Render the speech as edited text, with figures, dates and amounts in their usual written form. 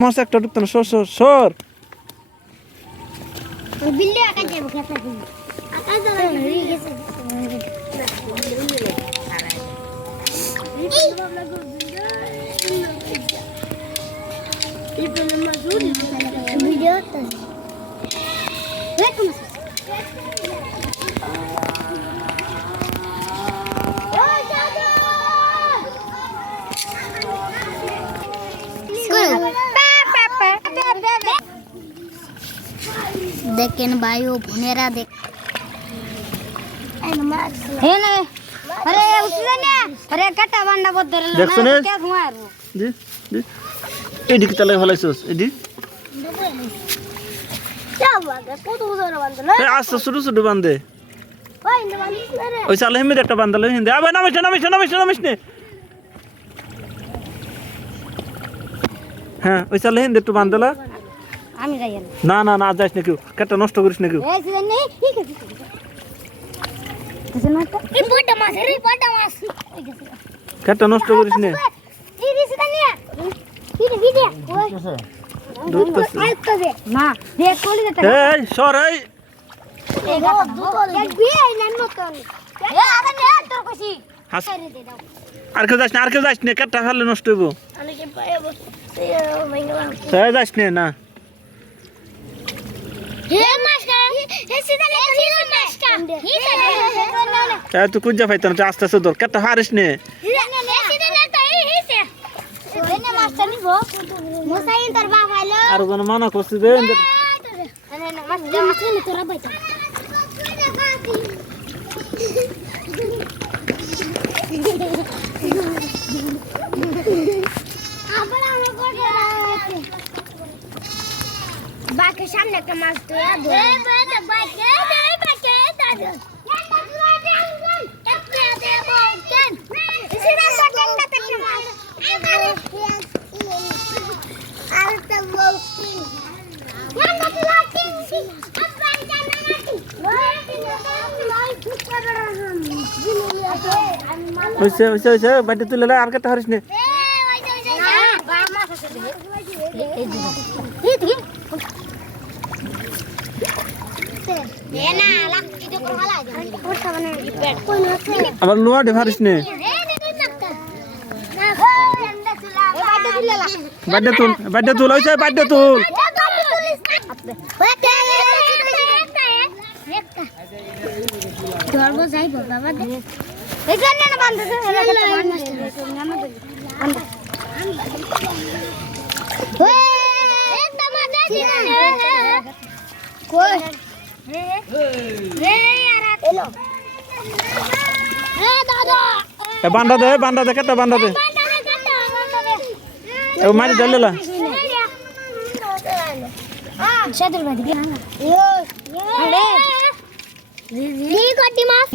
মাছ একটা ঢুকতো না, সর সর সর। বিল্লি আকাশ যাবো খেতে দিন আকাশ দাও হয়ে গেছে ভিডিও তো দেখো দেখেন ভাই ও বোনেরা দেখ अरे उसने ना अरे कटा बांडा बहुत देर लगा देखो ने क्या घुमार জি জি এডি কি তালে ফলাইছস এডি क्या बात है কত বড় বান্দা না এই আস্তে ছোট ছোট বান্দে ওই না বান্দিস না রে ওই চালে হেমির একটা বান্দালে হিন্দে আবে নামিস নে হ্যাঁ ওই চালে হিন্দে একটু বান্দালা আমি যাই না না না যাইস না কেউ কাটা নষ্ট করিস না কেউ এই সিজন নেই ঠিক আছে কিছু না তো এই বড় মাছ রে বড় মাছ কাটা নষ্ট করিস না এই সিজন নিয়ে ভিডিও ঢুকতেছে না দেখ কোলি দে এই সর এই এই এক বিয়ে নাই মতন এ আরে নে তোর কইছি হাস করে দে দাও আর কেউ যাইস না কাটা ফেললে নষ্ট হইব আমি কি পায়ে বসে ভাঙলাম এই যাইস না হে মাস্টার হে সিজন মাস্টার তা তুই কুঞ্জা ফাইতো না আস্তে আস্তে ধর কাটা হারিস নে আর কোন মানা করছিস রে বাকি সামনে একটা মাছ হইছে বাড়ি তুলে আর কাটা হারিস নে আবার লোয়া দে হারিস নে বাড়ি তুল হইছে বাড়ি তুল ধরবো যাইবো বাবা দে এখানে না বান্ধ বান্ধা দে কেটা বান্ধা দে মারি ধরলেলা সেদুল ভাই দিকে আরে জি জি কোটি মাছ